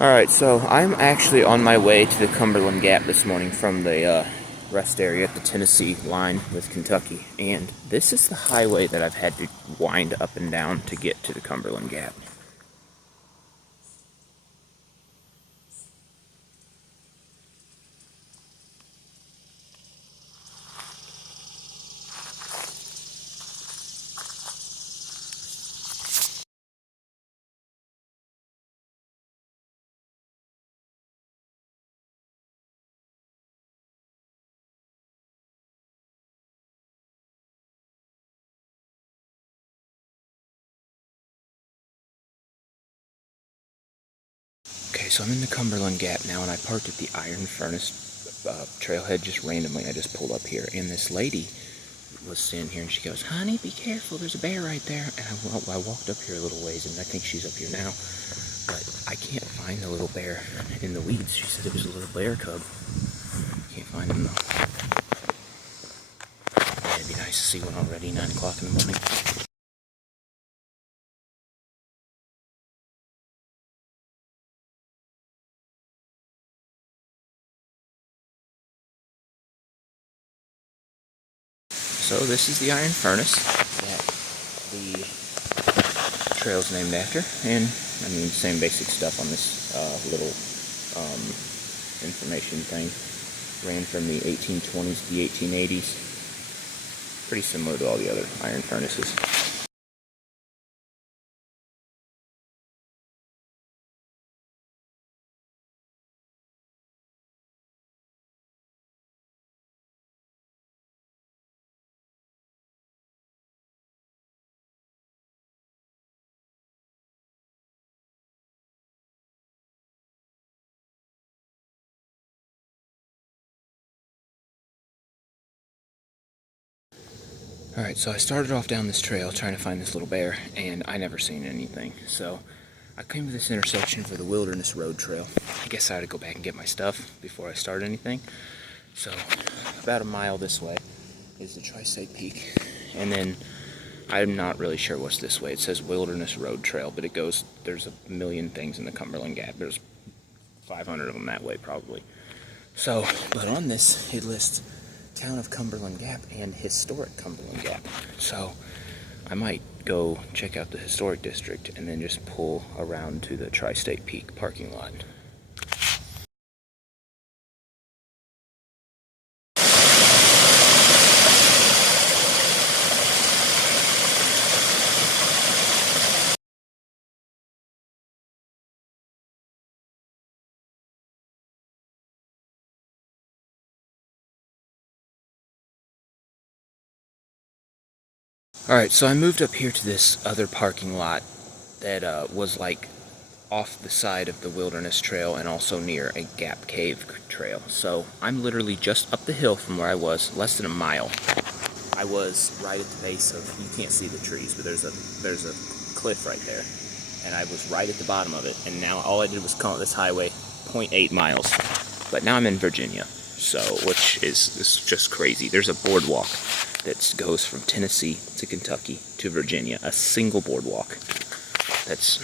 Alright, so I'm actually on my way to the Cumberland Gap this morning from the rest area at the Tennessee line with Kentucky. And this is the highway that I've had to wind up and down to get to the Cumberland Gap. Okay, so I'm in the Cumberland Gap now, and I parked at the Iron Furnace trailhead just randomly. I just pulled up here, and this lady was sitting here, and she goes, "Honey, be careful, there's a bear right there." And I walked up here a little ways, and I think she's up here now, but I can't find the little bear in the weeds. She said it was a little bear cub. Can't find him though. Yeah, it'd be nice to see one already, 9 o'clock in the morning. So this is the Iron Furnace that the trail's named after, and I mean, same basic stuff on this little information thing. Ran from the 1820s to the 1880s. Pretty similar to all the other iron furnaces. Alright, so I started off down this trail trying to find this little bear, and I never seen anything. So I came to this intersection for the Wilderness Road Trail. I guess I had to go back and get my stuff before I start anything. So about a mile this way is the Tri-State Peak. And then I'm not really sure what's this way. It says Wilderness Road Trail, but it goes, there's a million things in the Cumberland Gap. There's 500 of them that way probably. So, but on this, it lists Town of Cumberland Gap and Historic Cumberland Gap. So I might go check out the Historic District and then just pull around to the Tri-State Peak parking lot. Alright, so I moved up here to this other parking lot that was like off the side of the Wilderness Trail and also near a Gap Cave trail. So I'm literally just up the hill from where I was, less than a mile. I was right at the base of, you can't see the trees, but there's a cliff right there. And I was right at the bottom of it, and now all I did was come up this highway 0.8 miles. But now I'm in Virginia, so, which is just crazy. There's a boardwalk that goes from Tennessee to Kentucky to Virginia, a single boardwalk. That's...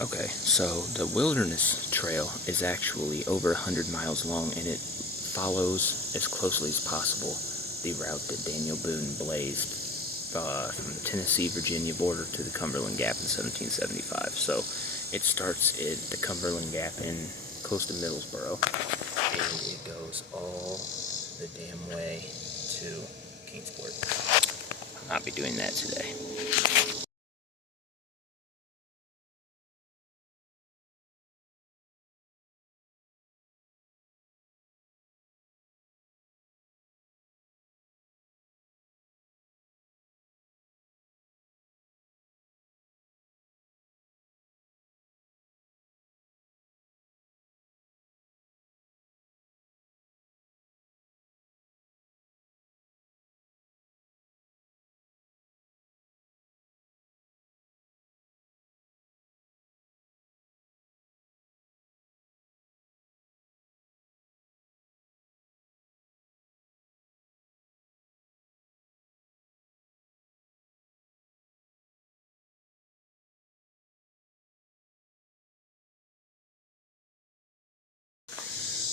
Okay, so the Wilderness Trail is actually over 100 miles long, and it follows as closely as possible the route that Daniel Boone blazed from the Tennessee-Virginia border to the Cumberland Gap in 1775. So it starts at the Cumberland Gap in close to Middlesboro, and it goes all the damn way to Kingsport. I'll not be doing that today.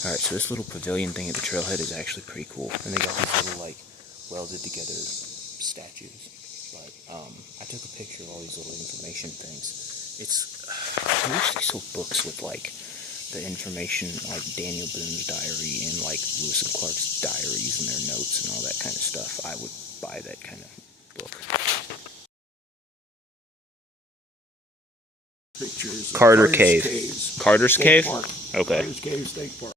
Alright, so this little pavilion thing at the trailhead is actually pretty cool. And they got these little, like, welded together statues. But, I took a picture of all these little information things. I wish they sold books with, like, the information, like Daniel Boone's diary and, like, Lewis and Clark's diaries and their notes and all that kind of stuff. I would buy that kind of book. Pictures of Carter's Cave. Caves. Carter's State Cave? Park. Okay. Carter's Cave State Park.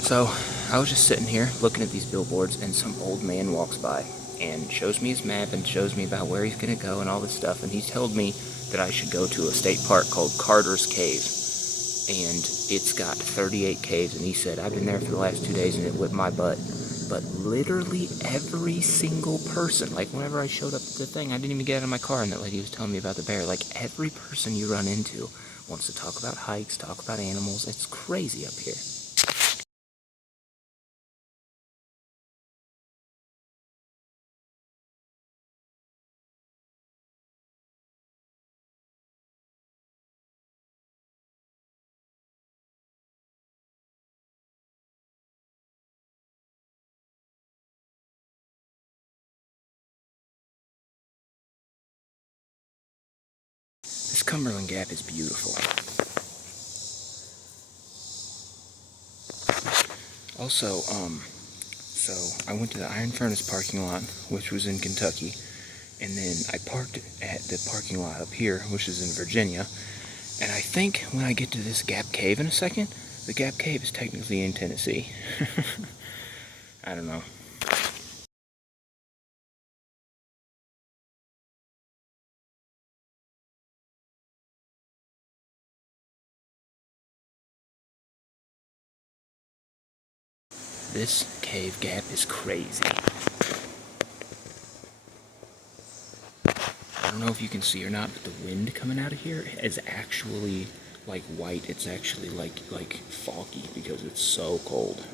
So, I was just sitting here looking at these billboards, and some old man walks by and shows me his map and shows me about where he's going to go and all this stuff, and he told me that I should go to a state park called Carter's Cave, and it's got 38 caves, and he said, I've been there for the last 2 days and it whipped my butt. But literally every single person, like whenever I showed up at the thing, I didn't even get out of my car and that lady was telling me about the bear. Like every person you run into wants to talk about hikes, talk about animals. It's crazy up here. This Cumberland Gap is beautiful. Also, so I went to the Iron Furnace parking lot, which was in Kentucky, and then I parked at the parking lot up here, which is in Virginia, and I think when I get to this Gap Cave in a second, the Gap Cave is technically in Tennessee. I don't know. This cave gap is crazy. I don't know if you can see or not, but the wind coming out of here is actually like white. It's actually like foggy because it's so cold.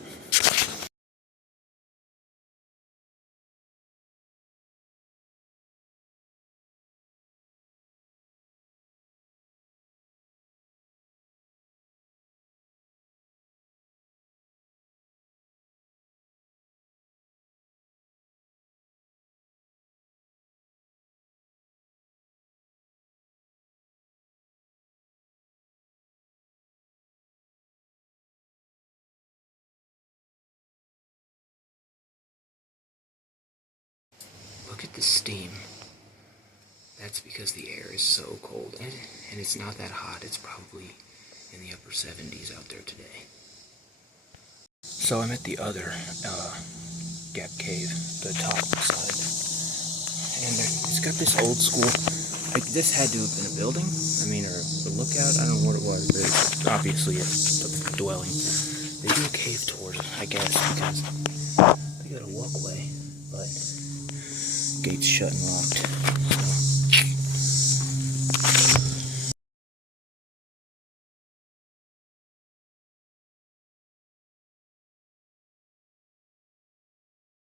Look at the steam. That's because the air is so cold. And it's not that hot. It's probably in the upper 70s out there today. So I'm at the other Gap Cave, the top side. And it's got this old school, like this had to have been a building, I mean, or a lookout, I don't know what it was, but it's obviously a dwelling. They do a cave tour, I guess, because they got a walkway, but gates shut and locked.